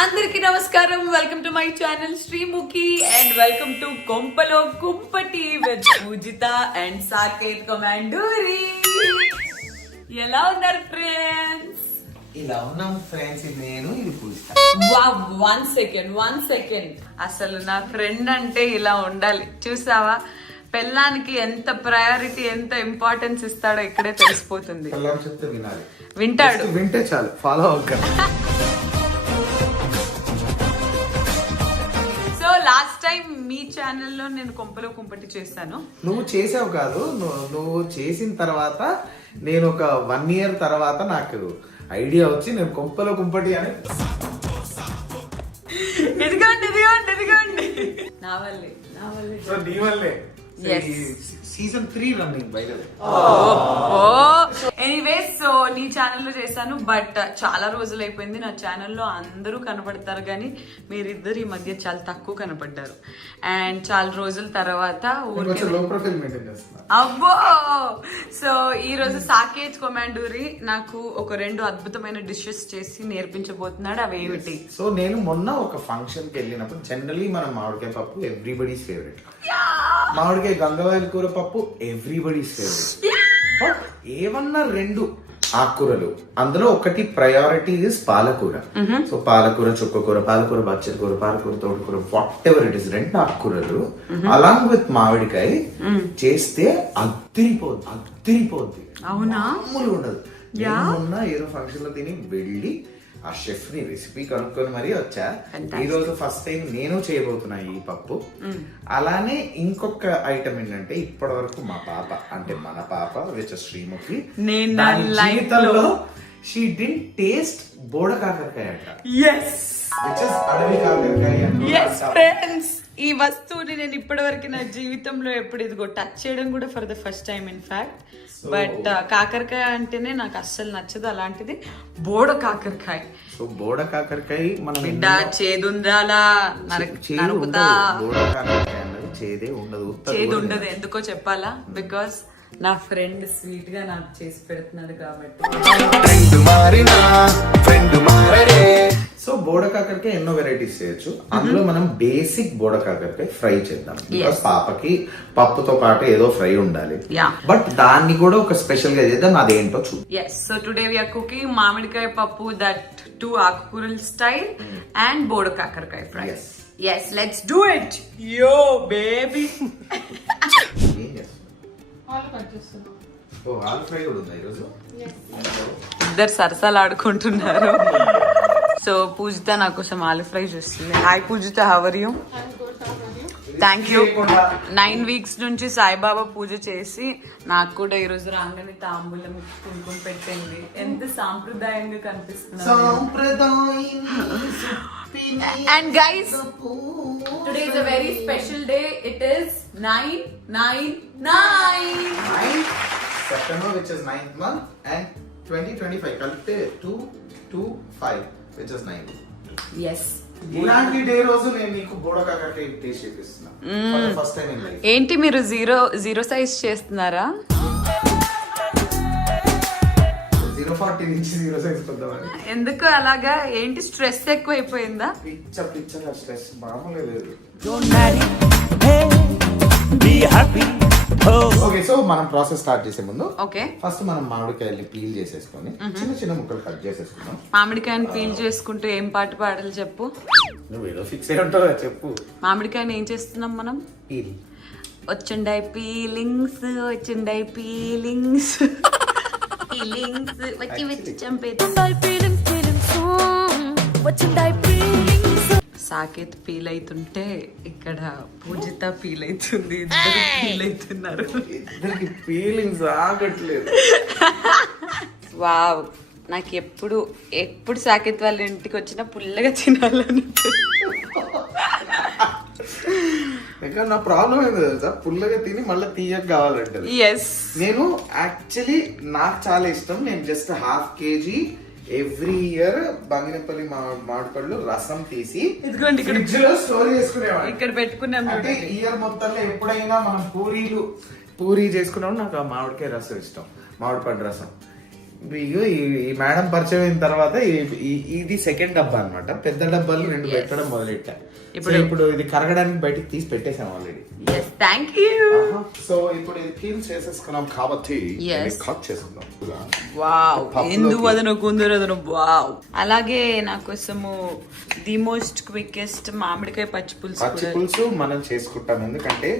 అందరికీ నమస్కారం. Welcome to my channel Sreemukhi and welcome to కొంపలో కుంపటి విత్ పూజిత అండ్ సాకేత్ కమాండూరి. ఎలా ఉన్నారు ఫ్రెండ్స్? ఇలా ఉన్నాం ఫ్రెండ్స్. ఇది నేను, ఇది పూజిత. One second. అసలు నా ఫ్రెండ్ అంటే ఇలా ఉండాలి. చూసావా, పెళ్ళానికి ఎంత ప్రయారిటీ, ఎంత ఇంపార్టెన్స్ ఇస్తాడో ఇక్కడే తెలిసిపోతుంది. పిల్లలు చెప్తే వినాలి, వింటాడు. వింటే చాలు, ఫాలో అవ్వకండి. సో లాస్ట్ టైం మీ ఛానల్లో నేను కొంపలో కుంపటి చేశాను. నువ్వు చేసావు కాదు, నువ్వు చేసిన తర్వాత నేను ఒక 1 year తర్వాత నాకు ఐడియా వచ్చి నేను కొంపలో కుంపటి అని ఇదిగోండి నా వల్లే. సో నీ వల్లే సీజన్ 3 రన్నింగ్ బయట. ఎనీవేస్, సో నీ ఛానల్లో చేశాను, బట్ చాలా రోజులు అయిపోయింది. నా ఛానల్లో అందరూ కనపడతారు కానీ మీరిద్దరు ఈ మధ్య చాలా తక్కువ కనపడ్డారు. అండ్ చాలా రోజుల తర్వాత అబ్బో. సో ఈ రోజు సాకేత్ కమాండూరి నాకు ఒక 2 అద్భుతమైన డిషెస్ చేసి నేర్పించబోతున్నాడు. అవి ఏమిటి? సో నేను మొన్న ఒక ఫంక్షన్ కి వెళ్ళినప్పుడు జనరలీ మనం మామిడికాయ పప్పు ఎవ్రీబడీస్ ఫేవరెట్, మామిడికాయ గంగవాయల కూర పప్పు ఎవ్రీబడీస్ ఫేవరెట్. బట్ ఏమన్నా 2 ఆకుకూరలు, అందులో ఒకటి ప్రయారిటీ ఇస్ పాలకూర. సో పాలకూర, చుక్కకూర, పాలకూర బచ్చల కూర, పాలకూర తోటకూర, వాట్ ఎవర్ ఇట్ ఇస్, 2 ఆకుకూరలు అలాంగ్ విత్ మామిడికాయ చేస్తే అద్దిరిపోద్ది. అవునా? మామూలు ఉండదు. నేను మొన్న ఏదో ఫంక్షన్ లో తిని వెళ్ళి ఆ షెఫ్ ని రెసిపీ కనుక్కొని మరీ వచ్చా. ఈ రోజు ఫస్ట్ టైం నేను చేయబోతున్నా ఈ పప్పు. అలానే ఇంకొక ఐటమ్ ఏంటంటే, ఇప్పటి వరకు మా పాప, అంటే మన పాప విచ్ శ్రీముఖి, జీవితంలో షీ డిడ్ టేస్ట్ బోడ కాకరకాయ అంట. విచ్ ఇస్ అడవి కాకరకాయ. ఈ వస్తువుని నేను ఇప్పటి వరకు నా జీవితంలో ఎప్పుడు ఇదిగో టచ్ చేయడం కూడా for the first time in fact. But కాకరకాయ అంటేనే నాకు అస్సలు నచ్చదు, అలాంటిది బోడ కాకరకాయ. సో బోడ కాకరకాయ మనం బిడ్డ చేదుండాలా, నరుకుతా. బోడ కాకరకాయ అన్నది చేదే ఉండదు, చేదు ఉండదు. ఎందుకో చెప్పాలా? బికాస్ నా ఫ్రెండ్ స్వీట్ గా నాకు చేసి పెడుతున్నాడు కాబట్టి. సో బోడ కాకరకాయ ఎన్నో వెరైటీస్ చేయొచ్చు. అందులో మనం బేసిక్ బోడ కాకరకాయ ఫ్రై చేద్దాం. బికాస్ పాపకి పప్పుతో పాటు ఏదో ఫ్రై ఉండాలి. బట్ దాన్ని కూడా ఒక స్పెషల్ గా చేద్దాం. అదేంటో చూ. So today we are cooking mamidikaya pappu, that 2 ఆకుకూరల style and boda kakarakaya fry. Yes, let's do it. Yo baby. ఇద్దరు సరసాలు ఆడుకుంటున్నారు. సో పూజిత నా కోసం ఆలు ఫ్రై చేస్తుంది. Hi Poojitha, how are you? Thank you. 9 weeks నుంచి సాయిబాబా పూజ చేసి నాకు కూడా ఈ రోజు రాగానే తాంబూలం కుంకుమ పెట్టింది. ఎంత సాంప్రదాయంగా కనిపిస్తుంది. And guys, today is a very special day. It is 9/9/9. September, which is 9th month, and 2025 కలిపితే 2/2/5, which is 9. Yes. ఇలాంటి డే రోజు నేను నీకు బోడ కాకరకాయ టేస్ట్ చేపిస్తున్నా for the first time in life. ఏంటి మీరు జీరో సైజ్ చేస్తున్నారా? 040 నుంచి 0 సైజ్ కొద్దామని. ఎందుకు అలాగా? ఏంటి స్ట్రెస్ ఎక్కువ అయిపోయిందా? పిచ్చ స్ట్రెస్ మామూలే లేదు. ఓకే, సో మనం ప్రాసెస్ స్టార్ట్ చేసే ముందు ఫస్ట్ మనం మామిడికాయల్ని పీల్ చేసేసుకొని చిన్న ముక్కలు కట్ చేసేసుకుందాం. మామిడికాయని పీల్ చేసుకుంటూ ఏం పాట పాడాలి చెప్పు? నువ్వు ఏదో ఫిక్స్ అయి ఉంటావు, చెప్పు. మామిడికాయని ఏం చేస్తున్నాం మనం? పీల్. వచ్చిండై పీలింగ్స్ వచ్చి చంపేది. సాకేత్ ఫీల్ అవుతుంటే ఇక్కడ పూజిత ఫీల్ అవుతుంది. ఇద్దరు ఫీల్ అవుతున్నారు. ఫీలింగ్స్ ఆగట్లేదు. వావ్, నాకు ఎప్పుడు సాకేత్ వాళ్ళ ఇంటికి వచ్చినా పుల్లగా తినాలని. ఇంకా నా ప్రాబ్లం ఏంది తెలుసా, పుల్లగా తిని మళ్ళీ తీయక కావాలంటే. నేను యాక్చువల్లీ నాకు చాలా ఇష్టం. నేను just 1/2 kg every year Banganapalli మామిడిపళ్ళు రసం తీసి ఫ్రిడ్జ్ లో స్టోర్ చేసుకునేవాడు. ఇక్కడ పెట్టుకున్నాం. అంటే ఇయర్ మొత్తంలో ఎప్పుడైనా మనం పూరీ చేసుకున్నాము. నాకు ఆ మామిడికాయ రసం ఇష్టం, మామిడిపండు రసం. ఇగో ఈ మేడం పరిచయం అయిన తర్వాత ఇది సెకండ్ డబ్బా అన్నమాట. పెద్ద డబ్బాలు 2 పెట్టడం మొదలెట్టా. ఇప్పుడు ఇది కరగడానికి బయటికి తీసి పెట్టేసాం ఆల్రెడీ. Thank you. సో ఇప్పుడు ఇది పీల్ చేసేసుకున్నాం కాబట్టి కట్ చేసుకుందాం. వావ్, ఎందు వదను కుందరదను. వావ్. అలాగే నా కోసము ది మోస్ట్ క్వికెస్ట్ మామిడికాయ పచ్చి పులుసు మనం చేసుకుంటాం. ఎందుకంటే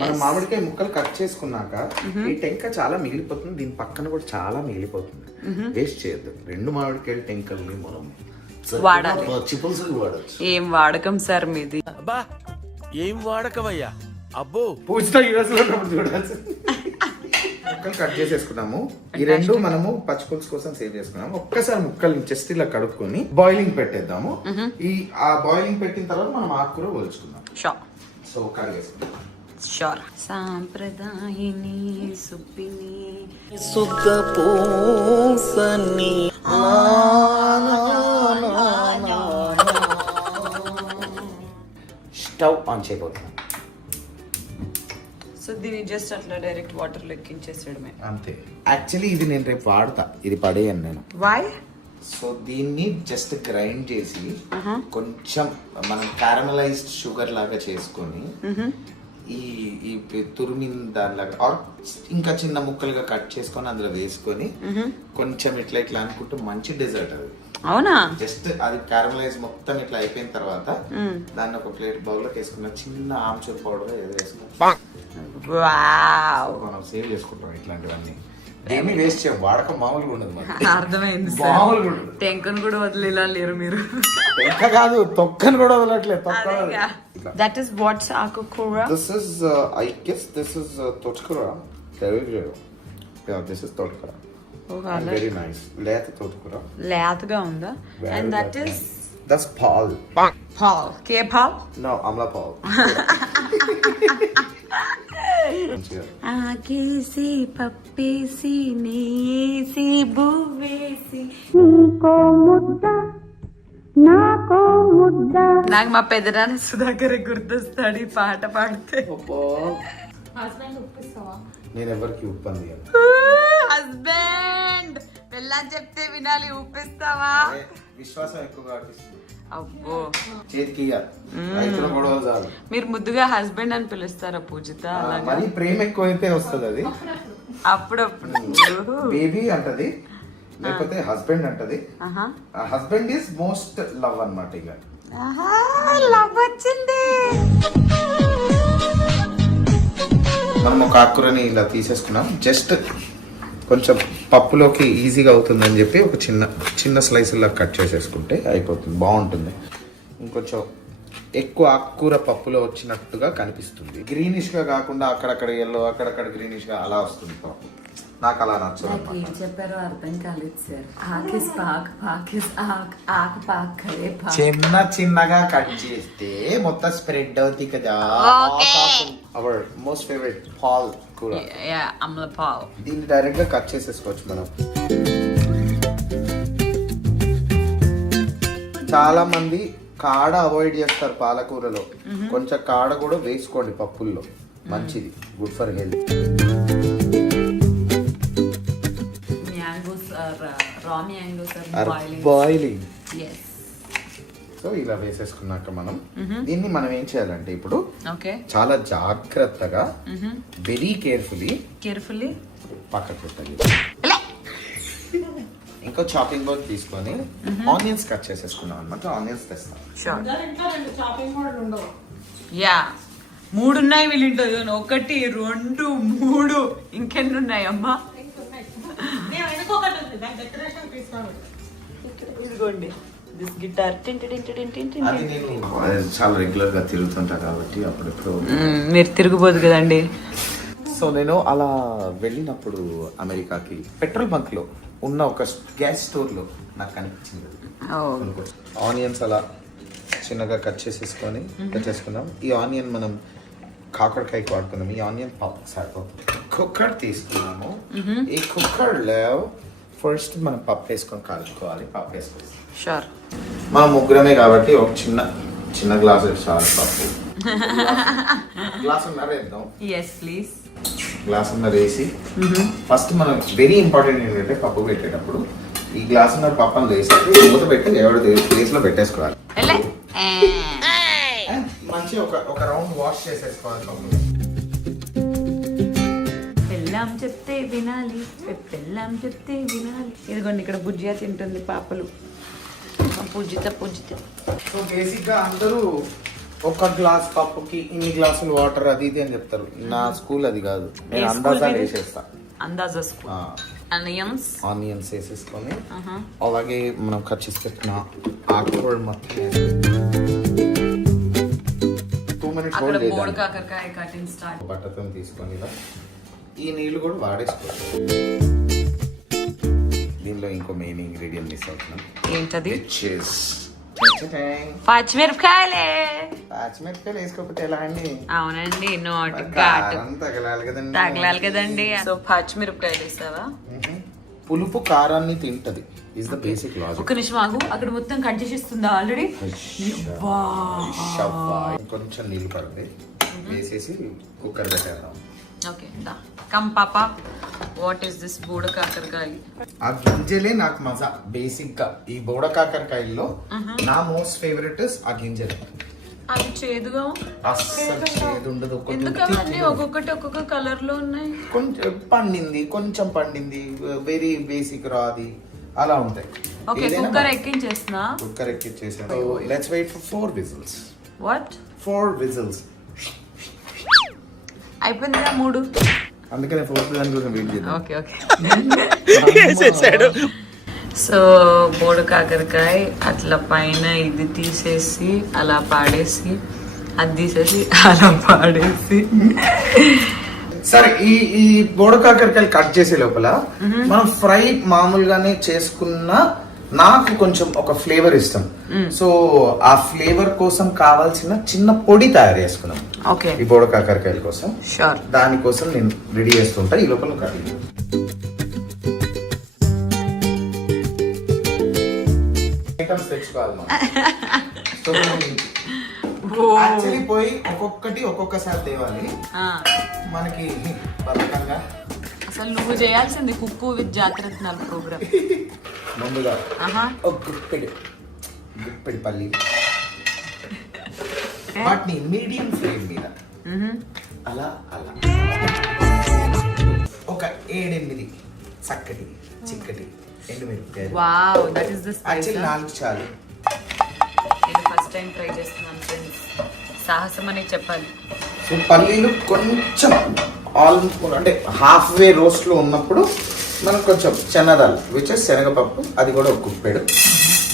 మనం మామిడికాయ ముక్కలు కట్ చేసుకున్నాక ఈ టెంక చాలా మిగిలిపోతుంది, దీని పక్కన కూడా చాలా మిగిలిపోతుంది. వేస్ట్ చేయొద్దు. 2 మామిడికాయల టెంకల్ని మనం వాడాలి. పచ్చి పులుసుకి వాడచ్చు. ఏం వాడకం సార్ మీది. ఏం వాడకవయ్యా అబ్బో. పూజతో చూడాల్సి. ముక్కలు కట్ చేసేసుకున్నాము. ఈ 2 మనము పచ్చి పులుసు కోసం సేవ్ చేసుకున్నాము. ఒక్కసారి ముక్కల్ని జస్ట్ ఇలా కడుక్కొని బాయిలింగ్ పెట్టేద్దాము. ఆ బాయిలింగ్ పెట్టిన తర్వాత మనం ఆకుకూర ఒలుచుకుందాం. సో కడిగేసుకుందాం. షూర్. సాంప్రదాయిని సుప్పిని సుఖ పూసని స్టవ్ ఆన్ చేయబోతున్నాం. సో దీన్ని జస్ట్ అట్లా డైరెక్ట్ వాటర్ లెక్కించేసేయడమే అంతే. యాక్చువల్లీ ఇది నేను రేపు వాడతా, ఇది పడేయను నేను. వై? సో దీన్ని జస్ట్ గ్రైండ్ చేసి కొంచెం మనం క్యారమలైజ్డ్ షుగర్ లాగా చేసుకొని ఈ తురిమిన దానిలాగా ఆర్ ఇంకా చిన్న ముక్కలుగా కట్ చేసుకొని అందులో వేసుకొని కొంచెం ఇట్లా ఇట్లా అనుకుంటూ మంచి డెజర్ట్ అది. అవునా? జస్ట్ అది క్యారమలైజ్ మొత్తం ఇట్లా అయిపోయిన తర్వాత దాన్ని ఒక ప్లేట్ బౌల్ లోకి వేసుకున్న చిన్న ఆమ్చూర్ పౌడర్ ఏదో వేసుకున్నాం. మనం సేవ్ చేసుకుంటాం ఇట్లాంటివన్నీ. ఏమీ వేస్ట్ చేయం. వాడకం మామూలుగా ఉండదు. అర్థమైంది. మామూలుగా ఉండదు. టెంకను కూడా వదిలేలా లేరు మీరు. టెంక కాదు, తొక్కను కూడా వదలట్లేదు. That is what's aakukura. This is I guess this is thotakura. This is thotakura. Very nice. లేత తోటకూర. లేతగా ఉందా? And that is that's Paul. Paul. K Paul? No, Amala Paul. ఆకేసి పప్పేసి నెయ్యేసి బువ్వేసి నాకు మా పెద్దనాన్న సుధాకర్ గుర్తొస్తాడు ఈ పాట పాడితే. నేను ఎవరికి ఉప్పంది హస్బెండ్ పెళ్ళని చెప్తే వినాలి. ఉప్పిస్తావా? విశ్వాసం ఎక్కువగా. అబ్బో, చేతికి మీరు ముద్దుగా హస్బెండ్ అని పిలుస్తారా పూజిత? మరి ప్రేమ ఎక్కువైతే వస్తుంది అది. అప్పుడప్పుడు బేబీ అంటది, లేకపోతే హస్బెండ్ అంటది. హస్బెండ్ ఈస్ మోస్ట్ లవ్ అన్నమాట. ఇక లవ్ వచ్చింది. మనం ఒక ఆకుకూరని ఇలా తీసేసుకున్నాం. జస్ట్ కొంచెం పప్పులోకి ఈజీగా అవుతుందని చెప్పి ఒక చిన్న స్లైసుల్లో కట్ చేసేసుకుంటే అయిపోతుంది, బాగుంటుంది. ఇంకొంచెం ఎక్కువ ఆకుకూర పప్పులో వచ్చినట్టుగా కనిపిస్తుంది. గ్రీనిష్ గా కాకుండా అక్కడక్కడ ఎల్లో, అక్కడక్కడ గ్రీనిష్ గా అలా వస్తుంది పప్పు. నాకు అలా నచ్చదు. ఏం చెప్పారో అర్థం కాలేదు సార్. ఆకిస్ పాక్, పాకిస్ ఆకు పాక్, చిన్నగా కట్ చేస్తే మొత్తం స్ప్రెడ్ అవుతుంది కదా. అవర్ మోస్ట్ ఫేవరెట్ పాల్ కూర. అమల పాల్. దీన్ని డైరెక్ట్ గా కట్ చేసేసుకోవచ్చు మనం. చాలా మంది కాడ అవాయిడ్ చేస్తారు పాలకూరలో. కొంచెం కాడ కూడా వేసుకోండి పప్పుల్లో, మంచిది, good for health. Boiling. So ఇలా వేసేసుకున్నాక మనం దీన్ని మనం ఏం చేయాలంటే ఇప్పుడు చాలా జాగ్రత్తగా వెరీ కేర్ఫుల్లీ పక్కకు పెట్టాలి. ఇంకో చాపింగ్ బోర్డ్ తీసుకొని ఆనియన్స్ కట్ చేసేసుకున్నాం అనమాట. ఆనియన్స్ తెస్తాం. యా, 3 ఉన్నాయి వీళ్ళింటో. 1, 2, 3 ఇంకెన్ని ఉన్నాయి అమ్మా? ఇదిగోండి దిస్ గిటార్. అది నేను చాలా రెగ్యులర్ గా తిరుగుతుంటా కాబట్టి అప్పుడెప్పుడు. మీరు తిరుగుబోదు కదండి. సో నేను అలా వెళ్ళినప్పుడు అమెరికాకి పెట్రోల్ బంక్ లో ఉన్న ఒక గ్యాస్ స్టోర్ లో నాకు కనిపించింది. ఆనియన్స్ అలా చిన్నగా కట్ చేసుకున్నాం. ఈ ఆనియన్ మనం కాకరకాయకి వాడుకున్నాం. ఈ ఆనియన్ పప్పు సరిపోతుంది. కుక్కర్ తీసుకున్నాము. ఈ కుక్కర్ లో ఫస్ట్ మనం పప్పు వేసుకొని కలుపుకోవాలి. పప్పు వేసుకోవాలి. షూర్. మనం ముగ్గురమే కాబట్టి ఒక చిన్న గ్లాస్ చాలు పప్పు. గ్లాస్ ఉన్నారా? Yes please. గ్లాసున్నర వేసి ఫస్ట్ మనం వెరీ ఇంపార్టెంట్ ఏంటంటే పప్పు పెట్టేటప్పుడు ఈ గ్లాసున్నర పప్పును వేసేసి మూత పెట్టి ఎవరి ప్లేస్ లో పెట్టేసుకోవాలి. మంచి ఒక రౌండ్ వాష్ చేసేసుకోవాలి పప్పు. పెళ్ళాం చెప్తే వినాలి, పెళ్ళాం చెప్తే వినాలి. ఇదిగోండి ఇక్కడ బుజ్జియా తింటుంది పాపలు. పూజిత. సో బేసిక్ గా అందరూ ఒక గ్లాస్ పప్పుకి ఇన్ని గ్లాసులు వాటర్ అది ఇది అని చెప్తారు. నా స్కూల్ అది కాదు, నేను అందాజా వేసేస్తా. అందాజా స్కూల్. ఆనియన్స్ వేసేసుకొని అలాగే మనం కట్ చేసి పెట్టిన ఆకుకూర మొత్తం 2 minutes అక్కడ బోర్డు కాకరకాయ కటింగ్ స్టార్ట్. బట్టతో తీసుకొని ఇలా ఈ నీళ్లు కూడా వాడేసుకోవాలి. దీనిలో ఇంకో మెయిన్ ఇంగ్రీడియంట్ మిస్ అవుతున్నాం. ఏంటది? పచ్చిమిరపకాయలు పచ్చిమిరపకాయలు వేసుకోకపోతే ఎలా అండి? అవునండి, నోటి తగలాలి కదండి. సో పచ్చిమిరపకాయలు వేస్తావా? పులుపు కారాన్ని తింటది ఇస్ ద బేసిక్ లాజిక్. ఒక నిమిషం ఆగు, అక్కడ మొత్తం కట్ చేసి ఇస్తుందా ఆల్రెడీ? కొంచెం నీళ్ళు పడతాయి వేసేసి కుక్కర్ పెట్టేద్దాం. ఓకే కమ్ పాపా, వాట్ ఈస్ దిస్ బోడ కాకరకాయ? ఆ గింజలే నాకు మజా. బేసిక్ గా ఈ బోడ కాకరకాయల్లో నా మోస్ట్ ఫేవరెట్ ఆ గింజలు. అవి చేదుగా అస్సలు చేదు ఉండదు. ఎందుకని ఒక్కొక్కటి ఒక్కొక్క కలర్ లో ఉన్నాయి? కొంచెం పండింది వెరీ బేసిక్ రాది అలా ఉంటాయి. ఓకే, కుక్కర్ ఎక్కించేస్తున్నా. కుక్కర్ ఎక్కించేసాను. Let's wait for 4 whistles. What? 4 whistles. అయిపోయిందిగా 3. అందుకనే 4th దాని కోసం వెయిట్ చేద్దాం. ఓకే సో బోడ కాకరకాయ అట్లా పైన ఇది తీసేసి అలా పాడేసి, అది తీసేసి అలా పాడేసి. సరే, ఈ బోడ కాకరకాయలు కట్ చేసే లోపల మనం ఫ్రై మామూలుగానే చేసుకున్న నాకు కొంచెం ఒక ఫ్లేవర్ ఇష్టం. సో ఆ ఫ్లేవర్ కోసం కావాల్సిన చిన్న పొడి తయారు చేసుకున్నాం ఓకే ఈ బోడ కాకరకాయల కోసం. షూర్. దానికోసం నేను రెడీ చేస్తుంటా. ఈ లోపల కర్రీ ఐటమ్స్ తెచ్చుకోవాలి మనం. యాక్చువల్లీ పోయి ఒక్కొక్కటి ఒక్కొక్కసారి తేవాలి మనకి బతకంగా. అసలు నువ్వు చేయాల్సింది కుక్కు విత్ జాతరత్నాలు ప్రోగ్రామ్. ముందుగా ఒక గుప్పెడి పల్లి వాటిని మీడియం ఫ్లేమ్ మీద అలా ఒక 7-8 చక్కటి చిక్కటి ఎండుమిరపకాయలు. Wow, that is the spice. Actually 4 చాలు. నేను ఫస్ట్ టైం ట్రై చేస్తున్నాను ఫ్రెండ్స్, సాహసం అనే చెప్పాలి. సో పల్లీలు కొంచెం అంటే హాఫ్ వే రోస్ట్ లో ఉన్నప్పుడు మనం కొంచెం శనగదాలు విచ్ శనగపప్పు అది కూడా ఒక గుప్పెడు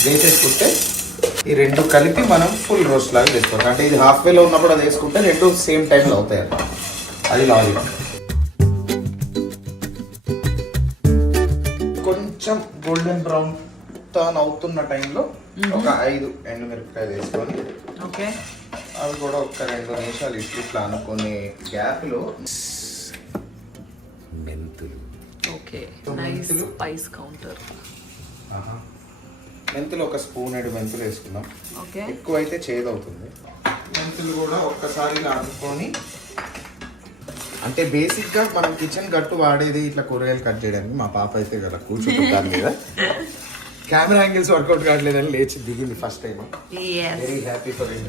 వేసేసుకుంటే ఈ 2 కలిపి మనం ఫుల్ రోస్ట్ లాగా వేసుకోవాలి. అంటే ఇది హాఫ్ వేలో ఉన్నప్పుడు అది వేసుకుంటే 2 సేమ్ టైంలో అవుతాయి అన్నమాట. అది లాజిక్. కొంచెం గోల్డెన్ బ్రౌన్ టర్న్ అవుతున్న టైంలో ఒక 5 ఎండుమిరపకాయలు వేసుకొని ఓకే అవి కూడా ఒక 2 నిమిషాలు ఇట్లా అనుకునే గ్యాప్ లో మెంతులు. Okay, nice spice counter. మెంతులు ఒక స్పూన్ మెంతులు వేసుకున్నాం. ఓకే, ఎక్కువ అయితే చేదవుతుంది. మెంతులు కూడా ఒక్కసారి అనుకొని, అంటే బేసిక్ గా మనం కిచెన్ గట్టు వాడేది ఇట్లా కూరగాయలు కట్ చేయడానికి. మా పాప అయితే కదా కూర్చుంటారు లేదా కెమెరా యాంగిల్స్ వర్కౌట్ కావట్లేదని లేచి దిగింది first time. Very happy for it.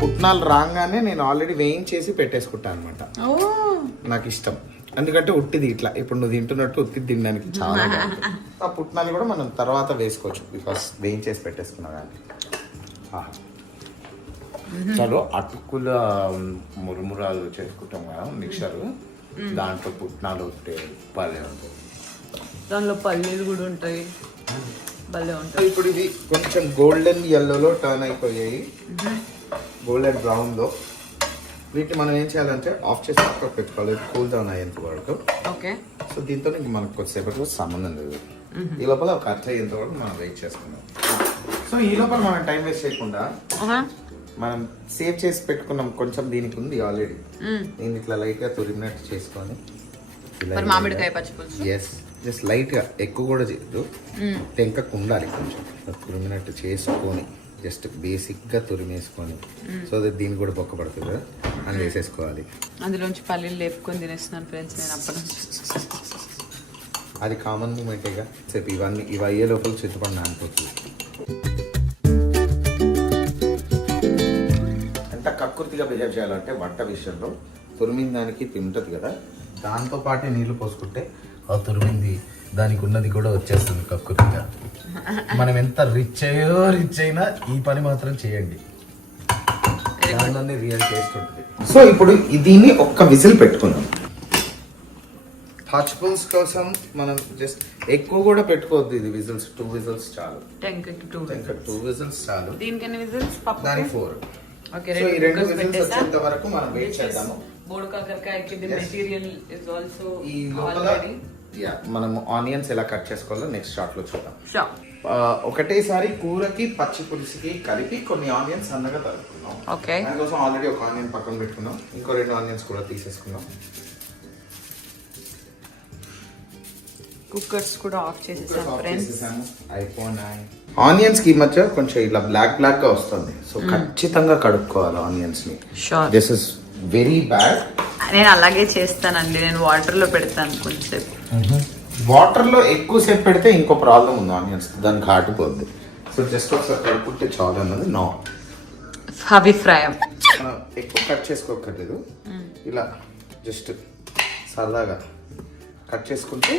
పుట్నాలు రాగానే నేను ఆల్రెడీ వేయించేసి పెట్టేసుకుంటాను అనమాట. నాకు ఇష్టం, ఎందుకంటే ఉట్టిది ఇట్లా ఇప్పుడు నువ్వు తింటున్నట్టు ఉట్టిది తినడానికి చాలా బాగుంటుంది. ఆ పుట్నాలు కూడా మనం తర్వాత వేసుకోవచ్చు బికాస్ వేయించేసి పెట్టేసుకున్నా కానీ. చలో అటుకుల మురుమురాలు చేసుకుంటాం కదా మిక్చర్, దాంట్లో పుట్నాలు ఉంటే భలే ఉంటుంది. దానిలో పల్లీలు కూడా ఉంటాయి, భలే ఉంటాయి. ఇప్పుడు ఇది కొంచెం గోల్డెన్ ఎల్లోలో టర్న్ అయిపోయాయి, గోల్డెన్ బ్రౌన్ లో. వీటిని మనం ఏం చేయాలంటే ఆఫ్ చేసి పక్కకు పెట్టుకోవాలి కూల్ డౌన్ అయ్యేంత వరకు. ఓకే, సో దీంతో మనకు కొద్దిసేపటి సంబంధం లేదు. ఈ లోపల ఒక అర్థ అయ్యేంత వరకు మనం వెయిట్ చేసుకుందాం. సో ఈ లోపల మనం టైం వేస్ట్ చేయకుండా మనం సేవ్ చేసి పెట్టుకున్నాం కొంచెం, దీనికి ఉంది ఆల్రెడీ. నేను ఇట్లా లైట్ గా తురిమినట్టు చేసుకొని మామిడికాయ పచ్చిపులుసు. ఎస్ జస్ట్ లైట్గా ఎక్కువ కూడా చేయొద్దు, టెంకకు ఉండాలి కొంచెం తురిమినట్టు చేసుకొని జస్ట్ బేసిక్గా తురిమేసుకొని సో దట్ దీనికి కూడా బొక్క పడుతుంది కదా అని వేసేసుకోవాలి. అందులోంచి పల్లీలు లేపుకొని తినేస్తున్నాను ఫ్రెండ్స్ నేను అప్పటి నుంచి. అది కామన్ మూమెంటేగా. సేపు ఇవి అయ్యే లోపల చింతపండు నానిపోతుంది. ఎంత కక్కుర్తిగా బిహేవ్ చేయాలంటే వంట విషయంలో తురిమిన దానికి తింటుంది కదా, దాంతో పాటే నీళ్లు పోసుకుంటే ఆ తురిమింది దానికి ఉన్నది కూడా వచ్చేస్తుంది కక్కుర్తిగా. మనం ఎంత రిచ్ అయినా ఈ పని మాత్రం చేయండి, దానిలోనే రియల్ టేస్ట్ ఉంటుంది. సో ఇప్పుడు దీన్ని ఒక్క విజిల్ పెట్టుకున్నాం. పచ్చిపులుసు కోసం మనం జస్ట్ ఎక్కువ కూడా పెట్టుకోవద్దు, ఇది విజిల్స్ 2 విజిల్స్ చాలు. 2 విజిల్స్ చాలు. దీనికి ఎన్ని విజిల్స్? దానికి 4. ఓకే, సో ఈ 2 విజిల్స్ వచ్చేంత వరకు మనం వెయిట్ చేద్దాము. బోడు కాకరకాయకి ది మెటీరియల్ ఇస్ ఆల్సో ఈ లోపల మనం ఆనియన్స్ ఎలా కట్ చేసుకోవాలో నెక్స్ట్ షాట్ లో చూద్దాం. ఒకటేసారి కూరకి పచ్చి పులుసుకి కలిపి కొన్ని ఆనియన్స్ సన్నగా తరుపుకున్నాం. ఓకే, దానికోసం ఆల్రెడీ ఒక ఆనియన్ పక్కన పెట్టుకున్నాం, ఇంకో 2 ఆనియన్స్ కూడా తీసేసుకున్నాం. కుక్కర్స్ కూడా ఆఫ్ చేసేసాం ఫ్రెండ్స్. అయిపోయినాయి. ఆనియన్స్ కి మధ్య కొంచెం ఇలా బ్లాక్ గా వస్తుంది, సో ఖచ్చితంగా కడుక్కోవాలి ఆనియన్స్ ని. This is very bad. నేను అలాగే చేస్తానండి, నేను వాటర్ లో పెడతాను కొంచెంసేపు. వాటర్ లో ఎక్కువసేపు పెడితే ఇంకో ప్రాబ్లం ఉంది ఆనియన్స్, దానికి ఘాటిపోద్ది. సో జస్ట్ ఒకసారి కడుక్కుంటే చాలు అన్నది నో. హవి ఫ్రై ఎక్కువ కట్ చేసుకోకర్లేదు, ఇలా జస్ట్ సరదాగా కట్ చేసుకుంటే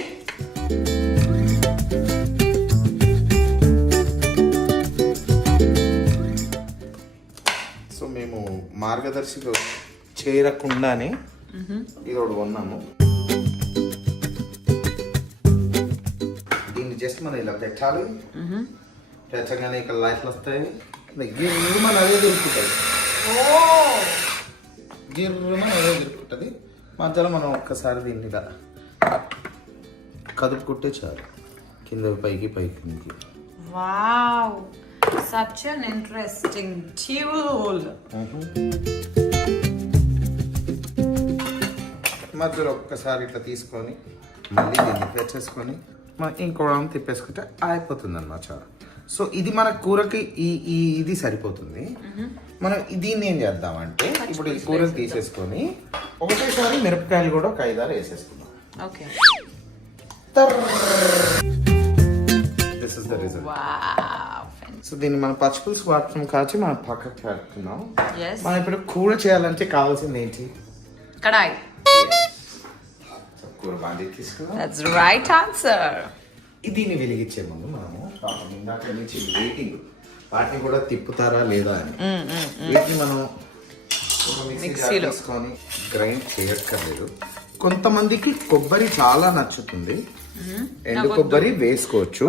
సో మేము మార్గదర్శికి చేరకుండానే ఇది ఒకటి కొన్నాము. దీన్ని జస్ట్ మనం ఇలా పెట్టాలి, పెట్టగానే ఇక్కడ లైట్లు వస్తాయి, గిర్రమని అదే దొరుకుతుంది, గిర్రమని అదే దొరుకుతుంది. మధ్యలో మనం ఒక్కసారి దీన్ని ఇలా కదుపుకుంటే చాలు, కింద పైకి కిందకి. Wow, such an interesting tool. మధ్యలో ఒక్కసారి ఇట్లా తీసుకొని మళ్ళీ దీన్ని తెచ్చేసుకొని ఇంకో తిప్పేసుకుంటే అయిపోతుంది అన్నమాట చాలా. సో ఇది మన కూరకి ఇది సరిపోతుంది. మనం దీన్ని ఏం చేద్దామంటే ఇప్పుడు ఈ కూరని తీసేసుకొని ఒకటేసారి మిరపకాయలు కూడా ఒక 5-6 వేసేసుకుందాం. Okay, this is the result. So దీన్ని మనం పచ్చిపులుసు వాడుతున్నాం కాచి మనం పక్కకు పెడుతున్నాం. మనం ఇప్పుడు కూర చేయాలంటే కావాల్సింది ఏంటి? కడాయి. కూర బాగా తీసుకున్నాం. That's the right answer. దీన్ని వెలిగించే ముందు మనము పాపం ఇందాక నుంచి వెయిటింగ్, వాటిని కూడా తిప్పుతారా లేదా అని. వీటిని మనం మిక్సీలో తీసుకొని గ్రైండ్ చేయక్కర్లేదు. కొంతమందికి కొబ్బరి చాలా నచ్చుతుంది, ఎండు కొబ్బరి వేసుకోవచ్చు.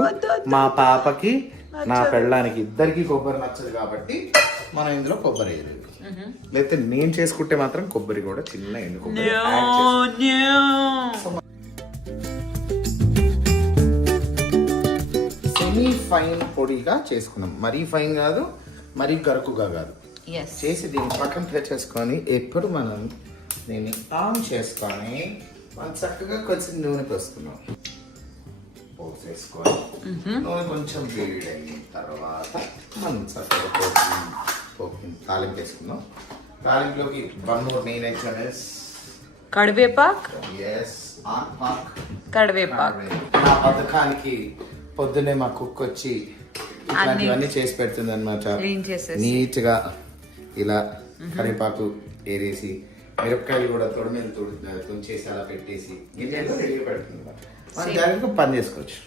మా పాపకి నా పెళ్ళానికి ఇద్దరికి కొబ్బరి నచ్చదు కాబట్టి మనం ఇందులో కొబ్బరి వేయలేదు. లేకపోతే నేను చేసుకుంటే మాత్రం కొబ్బరి కూడా చిన్న ఎండు కొబ్బరి సెమీ ఫైన్ పొడిగా చేసుకున్నాం, మరీ ఫైన్ కాదు మరీ గరుకుగా కాదు. చేసి దీన్ని పక్కన తెచ్చేసుకొని ఎప్పుడు మనం దీన్ని ఆన్ చేసుకొని మనం చక్కగా కొంచెం నూనె పోసుకున్నాం. పోసేసుకొని నూనె కొంచెం వేడైన తర్వాత మనం చక్కగా తాలింపు వేసుకున్నాం. తాలింపులోకి 1 more main item is కరివేపాకు. కరివేపాకు. నా పథకానికి పొద్దున్నే మా కుక్ వచ్చి ఇట్లాంటివన్నీ చేసి పెడుతుంది అనమాట. నీట్ గా ఇలా కరివేపాకు ఏరేసి మిరపకాయలు కూడా తొడ మీద తుంచేసి అలా పెట్టేసి రెడీ పెడుతుంది. మనం డైరెక్ట్గా పని చేసుకోవచ్చు.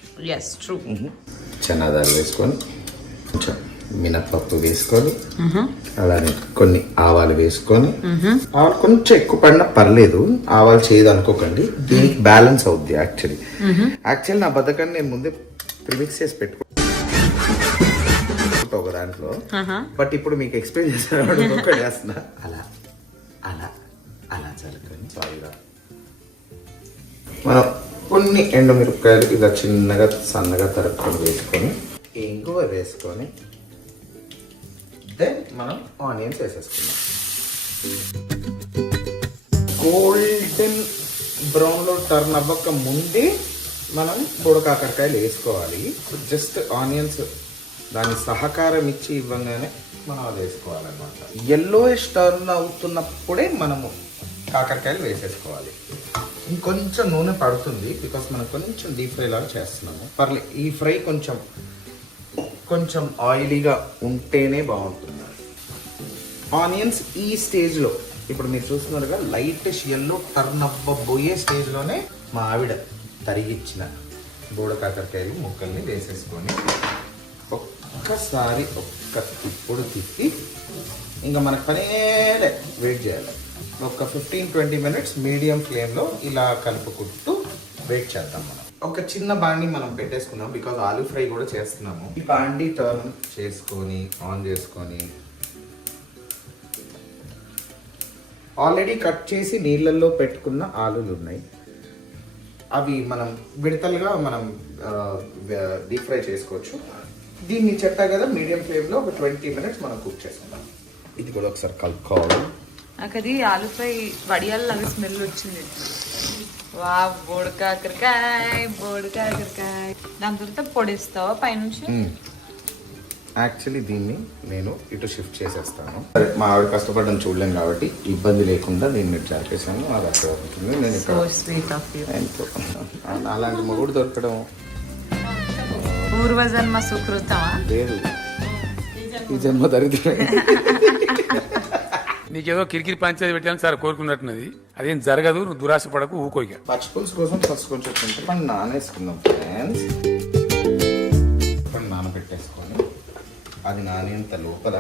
చనాదాలు వేసుకొని కొంచెం మినప్పప్పు వేసుకొని అలానే కొన్ని ఆవాలు వేసుకొని, ఆవాలు కొంచెం ఎక్కువ పడినా పర్లేదు, ఆవాలు చేయదు అనుకోకండి, దీనికి బ్యాలెన్స్ అవుద్ది. యాక్చువల్లీ నా బతకాన్ని నేను ముందే ప్రిమిక్స్ చేసి పెట్టుకుంటా ఒక దాంట్లో, బట్ ఇప్పుడు మీకు ఎక్స్ప్లెయిన్ చేస్తున్నా. అలా అలా అలా చల్లుకొని సారీగా మనం కొన్ని ఎండుమిరపకాయలు ఇలా చిన్నగా సన్నగా తరుపుకొని వేసుకొని ఇంగువ వేసుకొని దెన్ మనం ఆనియన్స్ వేసేసుకున్నాం. గోల్డెన్ బ్రౌన్ లో టర్న్ అవ్వక ముందే మనం బుడకాకరకాయలు వేసుకోవాలి. జస్ట్ ఆనియన్స్ దాని సహకారం ఇచ్చి ఇవ్వగానే మనం అది వేసుకోవాలన్నమాట. ఎల్లోయిష్ టర్న్ అవుతున్నప్పుడే మనము కాకరకాయలు వేసేసుకోవాలి. ఇంకొంచెం నూనె పడుతుంది బికాస్ మనం కొంచెం డీప్ ఫ్రై లాగా చేస్తున్నాము. పర్లే, ఈ ఫ్రై కొంచెం ఆయిలీగా ఉంటేనే బాగుంటుంది. ఆనియన్స్ ఈ స్టేజ్లో ఇప్పుడు మీరు చూస్తున్నారుగా లైటిష్ ఎల్లో టర్న్ అవ్వబోయే స్టేజ్లోనే మా ఆవిడ తరిగిచ్చిన బోడ కాకరకాయలు ముక్కల్ని వేసేసుకొని ఒక్కసారి ఒక్క తిప్పుడు తిప్పి ఇంకా మనకు పనేలే వెయిట్ చేయాలి. ఒక 15-20 మినిట్స్ మీడియం ఫ్లేమ్లో ఇలా కలుపుకుంటూ వెయిట్ చేద్దాం. మనం ఒక చిన్న బాండి మనం పెట్టేసుకున్నాం బికాజ్ ఆలూ ఫ్రై కూడా చేస్తున్నాము. ఈ బాండి టర్న్ చేసుకొని ఆన్ చేసుకొని ఆల్రెడీ కట్ చేసి నీళ్ళల్లో పెట్టుకున్న ఆలూలు ఉన్నాయి. అవి మనం విడతలుగా మనం డీప్ ఫ్రై చేసుకోవచ్చు. దీన్ని చెప్పా కదా మీడియం ఫ్లేమ్లో ఒక 20 మినిట్స్ మనం కుక్ చేసుకుందాం. ఇది కూడా ఒకసారి కలుపుకోవాలి. నాకు అది ఆలూ ఫ్రై వడియాలు స్మెల్ వచ్చింది. వా బోడకాకరకాయ దాని తర్వాత పొడిస్తావా పైనుంచి? యాక్చువల్లీ దీన్ని నేను ఇటు షిఫ్ట్ చేసేస్తాను. సరే, మా ఆవిడ కష్టపడడం చూడలేం కాబట్టి ఇబ్బంది లేకుండా నేను మీరు చేసేసాను. అది అక్కడ ఉంటుంది. నేను ఇక్కడ అలాంటి మొగుడు దొరకడం పూర్వజన్మ సుకృతమా? లేదు, ఈ జన్మ దరిద్రం. నీకేదో కిరికిరి పంచాయతీ పెట్టాలని సార్ కోరుకున్నట్టున్నది. అదేం జరగదు, నువ్వు దురాశ పడకు, ఊకోయిక. పచ్చిపులుసు కోసం ఫస్ట్ కొంచెం చింతపండు నానేసుకుందాం ఫ్రెండ్స్. చింతపండు నానబెట్టేసుకొని అది నానేంత లోపల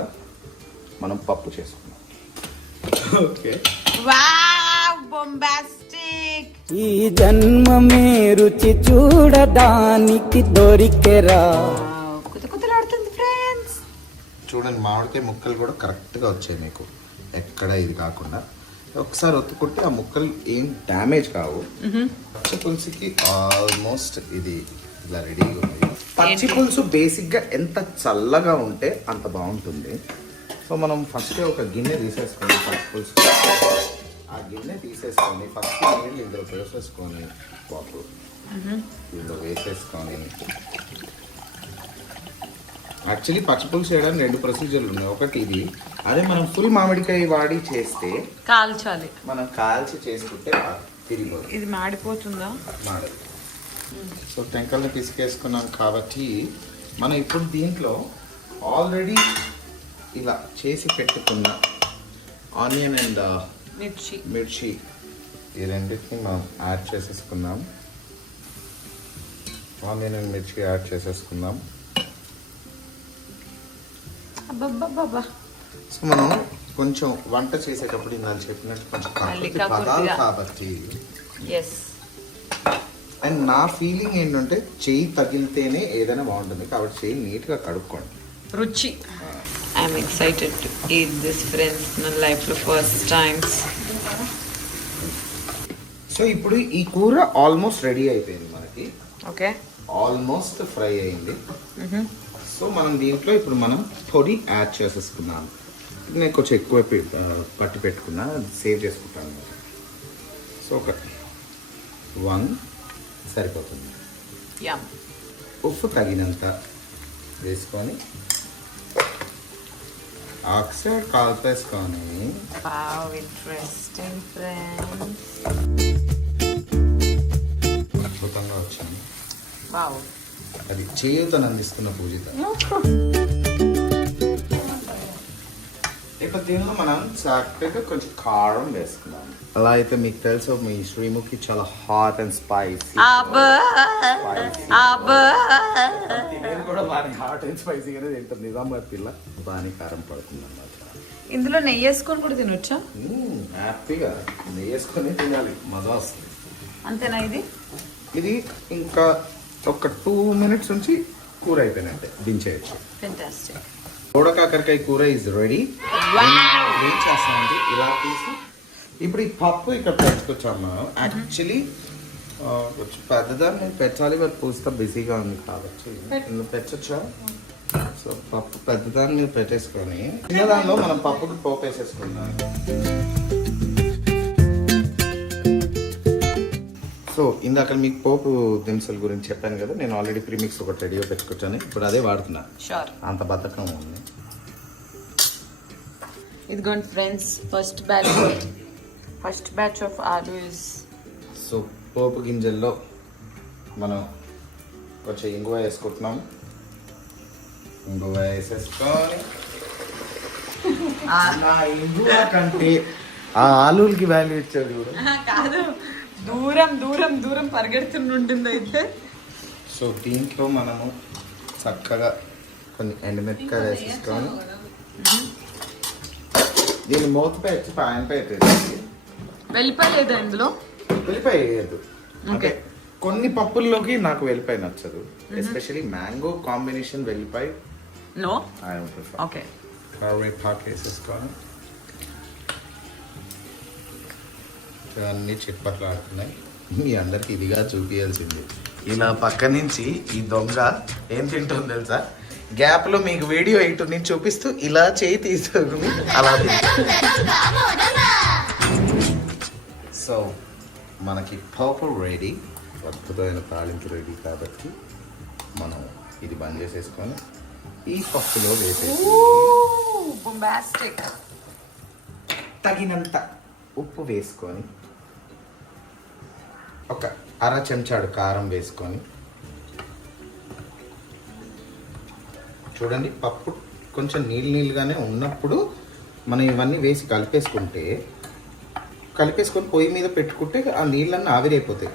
మనం పప్పు చేసుకుందాం. Okay, wow bombastic. ఈ జన్మమే రుచి చూడడానికి దొరికెరా. కుతకుతలాడుతుంది ఫ్రెండ్స్. చూడండి, మామిడికాయ ముక్కలు కూడా కరెక్ట్గా వచ్చాయి మీకు, ఎక్కడ ఇది కాకుండా. ఒకసారి ఒత్తుకుంటే ఆ ముక్కలు ఏం డ్యామేజ్ కావు. పచ్చి పులుసుకి ఆల్మోస్ట్ ఇది ఇలా రెడీగా ఉంది. పచ్చి పులుసు బేసిక్గా ఎంత చల్లగా ఉంటే అంత బాగుంటుంది. సో మనం ఫస్ట్ ఒక గిన్నె తీసేసుకొని పచ్చి పులుసు ఆ గిన్నె తీసేసుకొని ఫస్ట్ నీళ్ళు ఇందులో వేసేసుకొని పప్పు ఇందులో వేసేసుకొని. యాక్చువల్లీ పచ్చిపులుసు చేయడానికి 2 ప్రొసీజర్లు ఉన్నాయి. ఒకటి ఇది, అదే మనం ఫుల్ మామిడికాయ వాడి చేస్తే కాల్చాలి. మనం కాల్చి చేసుకుంటే తిరిగి ఇది మాడిపోతుందా? మాడదు. సో టెంకల్ని పిసికేసుకున్నాం కాబట్టి మనం ఇప్పుడు దీంట్లో ఆల్రెడీ ఇలా చేసి పెట్టుకున్న ఆనియన్ అండ్ మిర్చి ఈ రెండింటిని మనం యాడ్ చేసేసుకుందాం. ఆనియన్ అండ్ మిర్చి యాడ్ చేసేసుకుందాం. సో మనం కొంచెం వంట చేసేటప్పుడు నేను చెప్పినట్టు కొంచెం పదాలు కాబట్టి. అండ్ నా ఫీలింగ్ ఏంటంటే చెయ్యి తగిలితేనే ఏదైనా బాగుంటుంది కాబట్టి చెయ్యి నీట్గా కడుక్కోండి. రుచి. I'm excited to eat this friends. నా లైఫ్లో ఫస్ట్ టైమ్స్. సో ఇప్పుడు ఈ కూర ఆల్మోస్ట్ రెడీ అయిపోయింది మనకి. ఓకే, ఆల్మోస్ట్ ఫ్రై అయింది. సో మనం దీంట్లో ఇప్పుడు మనం పొడి యాడ్ చేసేసుకున్నాం. నేను కొంచెం ఎక్కువ పట్టి పెట్టుకున్నా, సేవ్ చేసుకుంటాను. సో ఒక 1 సరిపోతుంది. ఉప్పు తగినంత వేసుకొని ఆక్సైడ్ కలిపేసుకొని అద్భుతంగా వచ్చింది. అది చేయూతను అందిస్తున్న పూజిత. ఇప్పుడు దీనిలో మనం చక్కగా కొంచెం కారం వేసుకున్నాం. అలా అయితే మీకు తెలుసు మీ శ్రీముఖి చాలా హాట్ అండ్ స్పైసీ. నేను కూడా బాగా హాట్ అండ్ స్పైసీగానే తింటాను. నిజామాబాద్ పిల్ల బాగా కారం పడుతుంది అన్నమాట. ఇందులో నెయ్యి వేసుకొని కూడా తినొచ్చా? హ్యాపీగా నెయ్యి వేసుకొని తినాలి, మజా వస్తుంది. అంతేనా? ఇది ఇంకా ఒక 2 మినిట్స్ నుంచి కూర అయిపోయినట్టే దించేయచ్చు. ఫెంటాస్టిక్. బోడకాకరకాయ కూర ఈజ్ రెడీ. ఏం చేస్తామంటే ఇలా తీసి ఇప్పుడు ఈ పప్పు ఇక్కడ పెట్టుకొచ్చాము మనం. యాక్చువల్లీ కొంచెం పెద్దదాన్ని నేను పెట్టాలి, మరి పూస్తా బిజీగా ఉంది కాబట్టి నువ్వు పెట్టచ్చా? సో పప్పు పెద్దదాన్ని మీరు పెట్టేసుకొని చిన్నదానిలో మనం పప్పుకి పోపు వేసేసుకుందాం. సో సో ఇందాక మీకు పోపు దినుసుల గురించి చెప్పాను కదా, నేను ఆల్రెడీ ప్రీమిక్స్ ఒకటి రెడీగా పెట్టుకొచ్చాను, ఇప్పుడు అదే వాడుతున్నా. షూర్. అంత బద్ధకం ఉంది. ఇదిగోండి ఫ్రెండ్స్, ఫస్ట్ బ్యాచ్ ఆఫ్ ఆలు ఇస్. సో పోపు గింజల్లో మనం కొంచెం ఇంగువ వేసుకుంటున్నాం. ఇంగువ వేసేసుకొని నా ఇంగువ కంటే ఆ ఆలూలకి వాల్యూ ఇచ్చారు చూడు. కాదు, దూరం దూరం దూరం పరిగెడుతుంటుంది అయితే. సో దీంట్లో మనము చక్కగా కొన్ని ఎండుమిరపకాయ వేసేసుకొని దీన్ని మూతపై వచ్చి పాయనపై పెట్టేసి. వెళ్ళిపోయి లేదా ఇందులో? వెల్లిపాయ వేయద్దు. అంటే కొన్ని పప్పుల్లోకి నాకు వెల్లిపాయ నచ్చదు, ఎస్పెషల్లీ మ్యాంగో కాంబినేషన్ వెల్లిపాయ. నో. ఓకే. కరివేపాకు వేసేసుకొని అన్ని చిట్పట్లాడుతున్నాయి. మీ అందరికి ఇదిగా చూపించాల్సింది. ఇలా పక్క నుంచి ఈ దొంగ ఏం తింటుందో తెలుసా, గ్యాప్ లో మీకు వీడియో ఇటు నుంచి చూపిస్తూ ఇలా చేయి తీసుకుని అలా. సో మనకి పప్పు రెడీ, అద్భుతమైన తాలింపు రెడీ. కాబట్టి మనం ఇది బంద్ చేసేసుకొని ఈ పప్పులో వేసేసి తగినంత ఉప్పు వేసుకొని ఒక అర చెంచాడు కారం వేసుకొని, చూడండి పప్పు కొంచెం నీళ్ళుగానే ఉన్నప్పుడు మనం ఇవన్నీ వేసి కలిపేసుకొని పొయ్యి మీద పెట్టుకుంటే ఆ నీళ్ళన్నీ ఆవిరైపోతాయి.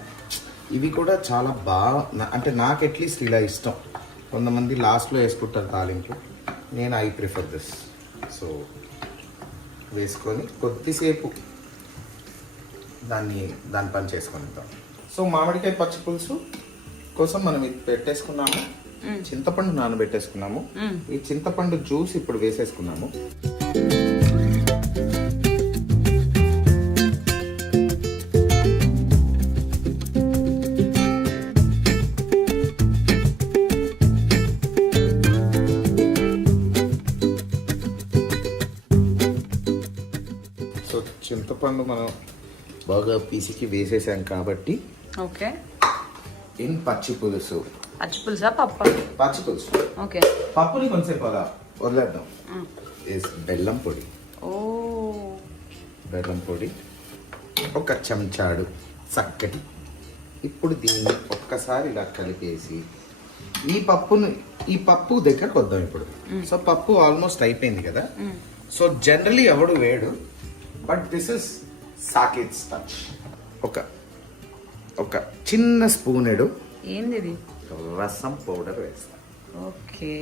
ఇవి కూడా చాలా బాగా, అంటే నాకు అట్లీస్ట్ ఇలా ఇష్టం. కొంతమంది లాస్ట్లో వేసుకుంటారు తాలింపు, నేను ఐ ప్రిఫర్ దిస్. సో వేసుకొని కొద్దిసేపు దాని పని చేసుకుంటాం. సో మామిడికాయ పచ్చి పులుసు కోసం మనం ఇది పెట్టేసుకున్నాము, చింతపండు నానబెట్టేసుకున్నాము. ఈ చింతపండు జ్యూస్ ఇప్పుడు వేసేసుకున్నాము. సో చింతపండు మనం బాగా పీసికి వేసేసాం కాబట్టి ఓకే. ఇన్ పచ్చి పులుసు. పచ్చి పులుసా పప్పు? పచ్చి పులుసు. ఓకే. పప్పుని కొంచెంసేపు అలా వదిలేద్దాం. బెల్లం పొడి. ఓ, బెల్లం పొడి ఒక చెంచాడు చక్కటి. ఇప్పుడు దీన్ని ఒక్కసారి ఇలా కలిపేసి ఈ పప్పు దగ్గరకు వద్దాం ఇప్పుడు. సో పప్పు ఆల్మోస్ట్ అయిపోయింది కదా. సో జనరలీ ఎవడు వేడు, but this is Saketh touch. ఒక చిన్న స్పూనెడు ఏంది ఇది? రసం పౌడర్ వేస్తాం. ఓకే.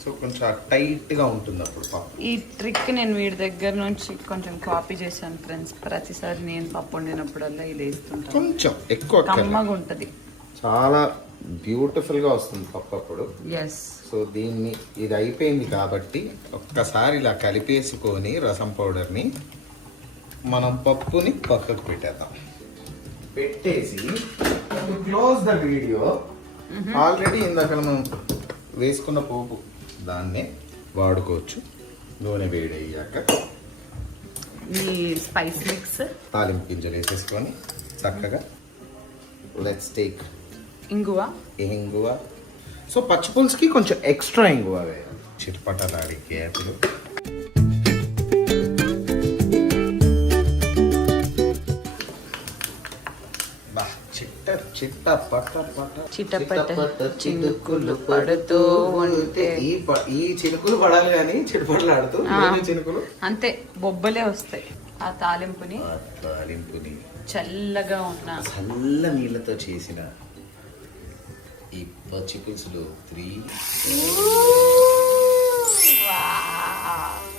సో కొంచెం టైట్గా ఉంటుంది అప్పుడు పప్పు. ఈ ట్రిక్ నేను వీడి దగ్గర నుంచి కొంచెం కాపీ చేశాను ఫ్రెండ్స్. ప్రతిసారి నేను పప్పు వండినప్పుడల్లా ఇది వేస్తుంటాను. కొంచెం ఎక్కువ కమ్మగా ఉంటుంది, చాలా బ్యూటిఫుల్ గా వస్తుంది పప్పు అప్పుడు. ఎస్. సో దీన్ని ఇది అయిపోయింది కాబట్టి ఒక్కసారి ఇలా కలిపేసుకొని రసం పౌడర్ని మనం పప్పుని పక్కకు పెట్టేద్దాం. పెట్టేసి క్లోజ్ ద వీడియో. ఆల్రెడీ ఇందాక మనం వేసుకున్న పోపు దాన్నే వాడుకోవచ్చు. నూనె వేడయ్యాక ఈ స్పైస్ మిక్స్ తాలింపు గింజలు వేసేసుకొని చక్కగా లెట్స్ టేక్ ఇంగువ. సో పచ్చి పులుసుకి కొంచెం ఎక్స్ట్రా ఇంగువ వేయాలి. చిట్పటలాడి గ్యాపులు చిట్టపట్ట చినుకులు పడుతూ ఉంటే ఈ చినుకులు పడాలి కానీ చిటపటలాడుతూ చినుకులు అంతే బొబ్బలే వస్తాయి. ఆ తాలింపుని చల్లగా ఉన్న చల్ల నీళ్ళతో చేసిన ఈ పచ్చి పులుసులు 3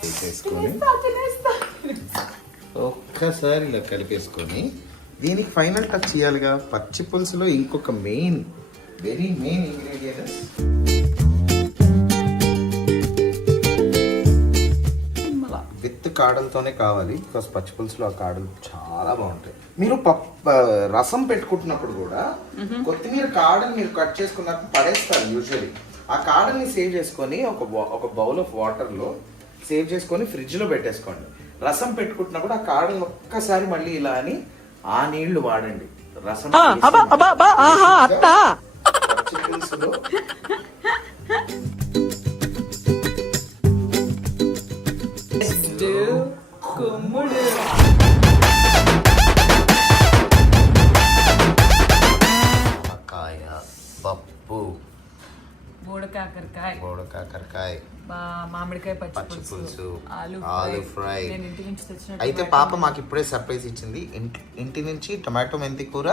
వేసేసుకొని ఒక్కసారి ఇలా కలిపేసుకొని దీనికి ఫైనల్ టచ్ చేయాలిగా. పచ్చి పులుసులో ఇంకొక వెరీ మెయిన్ ఇంగ్రీడియంట్ విత్ కాడలతోనే కావాలి. బికాస్ పచ్చి పులుసులో ఆ కాడలు చాలా బాగుంటాయి. మీరు రసం పెట్టుకుంటున్నప్పుడు కూడా కొత్తిమీర కాడని మీరు కట్ చేసుకున్నప్పుడు పడేస్తారు యూజువల్లీ. ఆ కాడని సేవ్ చేసుకొని ఒక బౌల్ ఆఫ్ వాటర్లో సేవ్ చేసుకొని ఫ్రిడ్జ్లో పెట్టేసుకోండి. రసం పెట్టుకుంటున్నప్పుడు ఆ కాడని ఒక్కసారి మళ్ళీ ఇలా అని ఆ నీళ్లు వాడండి. రసం అట్టా పచ్చి పులుసులో కుమ్ముడు. కాయ పప్పు బోడకాకరకాయ, బోడకాకరకాయ మామిడికాయ పచ్చి పచ్చి పులుసు ఆలు ఫ్రై. నేను ఇంటి నుంచి తెచ్చిన అయితే పాప మాకు ఇప్పుడే సర్ప్రైజ్ ఇచ్చింది. ఇంటి నుంచి టొమాటో మెంతి కూర,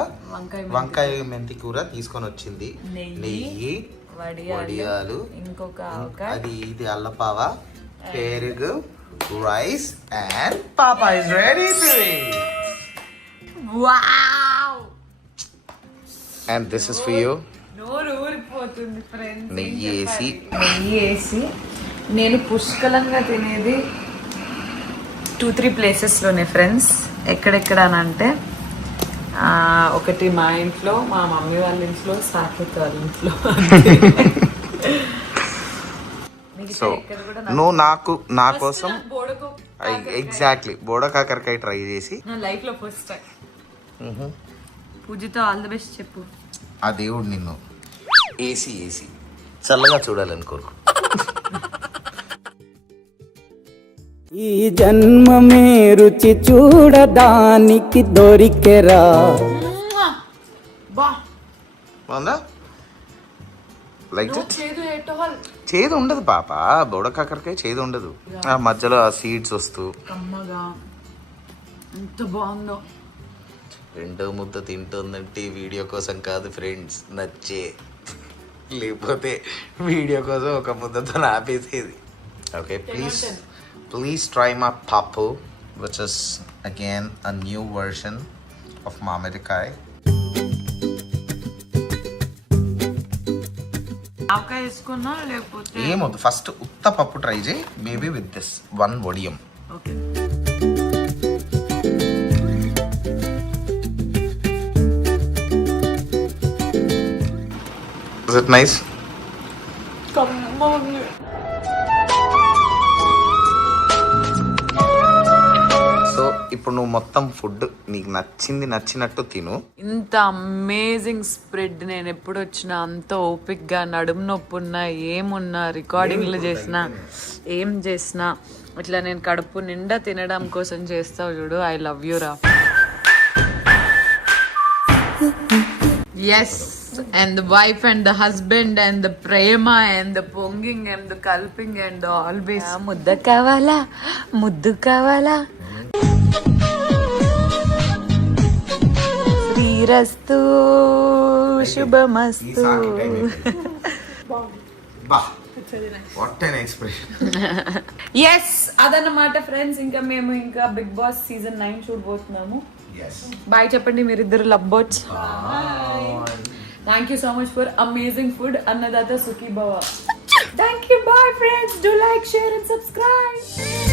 వంకాయ మెంతి కూర తీసుకొని వచ్చింది. నెయ్యి, వడియాలు, ఇంకొక అది ఇది అల్లపావ, పెరుగు, రైస్ అండ్ పాప is ready to eat. Wow, and this is for you. నోరు ఊరిపోతుంది ఫ్రెండ్స్. నెయ్యి వేసి నేను పుష్కలంగా తినేది 2-3 ప్లేసెస్లోనే ఫ్రెండ్స్. ఎక్కడెక్కడ అని అంటే ఒకటి మా ఇంట్లో, మా మమ్మీ వాళ్ళ ఇంట్లో, సాకేత్ వాళ్ళ ఇంట్లో. సో నువ్వు నా కోసం ఎగ్జాక్ట్లీ బోడకాకరకాయ ట్రై చేసి నా లైఫ్ లో ఫస్ట్ టైం. పూజతో ఆల్ ది బెస్ట్ చెప్పు. ఆ దేవుడు నిన్ను ఏసి చల్లగా చూడాలని కోరుకు. ఈ జన్మమే రుచి చూడడానికి దొరికెరా. బా, బాగుందా? లైక్ no చేదు at all. చేదు ఉండదు పాప, బోడకాకరకాయ చేదు ఉండదు. ఆ మధ్యలో ఆ సీడ్స్ వస్తూ కమ్మగా ఎంత బాగుందో. రెండో ముద్ద తింటుందంటే వీడియో కోసం కాదు ఫ్రెండ్స్, నచ్చే. లేకపోతే వీడియో కోసం ఒక ముద్దతో ఆపేసేది. ఓకే, ప్లీజ్ ట్రై మై పప్పు, which is again a new version of మామిడికాయ. ఆవకాయ వేసుకున్నా లేకపోతే ఏమొద్దు, ఫస్ట్ ఉత్త పప్పు ట్రై చేయి, మేబీ విత్ దిస్ 1 వడియం. Okay. Is it nice? So ఇప్పుడు నువ్వు మొత్తం ఫుడ్ నీకు నచ్చినట్టు తిను. ఇంత అమేజింగ్ స్ప్రెడ్ నేను ఎప్పుడు వచ్చినా అంత ఓపిక్గా, నడుము నొప్పి ఉన్నా, ఏమున్నా, రికార్డింగ్లు చేసినా, ఏం చేసినా ఇట్లా నేను కడుపు నిండా తినడం కోసం చేస్తావు చూడు. ఐ లవ్ యూ రా. Yes, and the wife and the husband and the prema and the ponging and the kalping and the always mudda kavala, muddu kavala, Srirastu Subhamastu. What N expression. Yes, అదన్నమాట friends. ఇంకా మేము ఇంకా big boss season 9 చూడబోతున్నాము. Bye చెప్పండి మీరిద్దరు love birds. Thank you so much for amazing food. అన్నదాత సుఖీ భవ. Thank you. Bye friends. Do like, share and subscribe.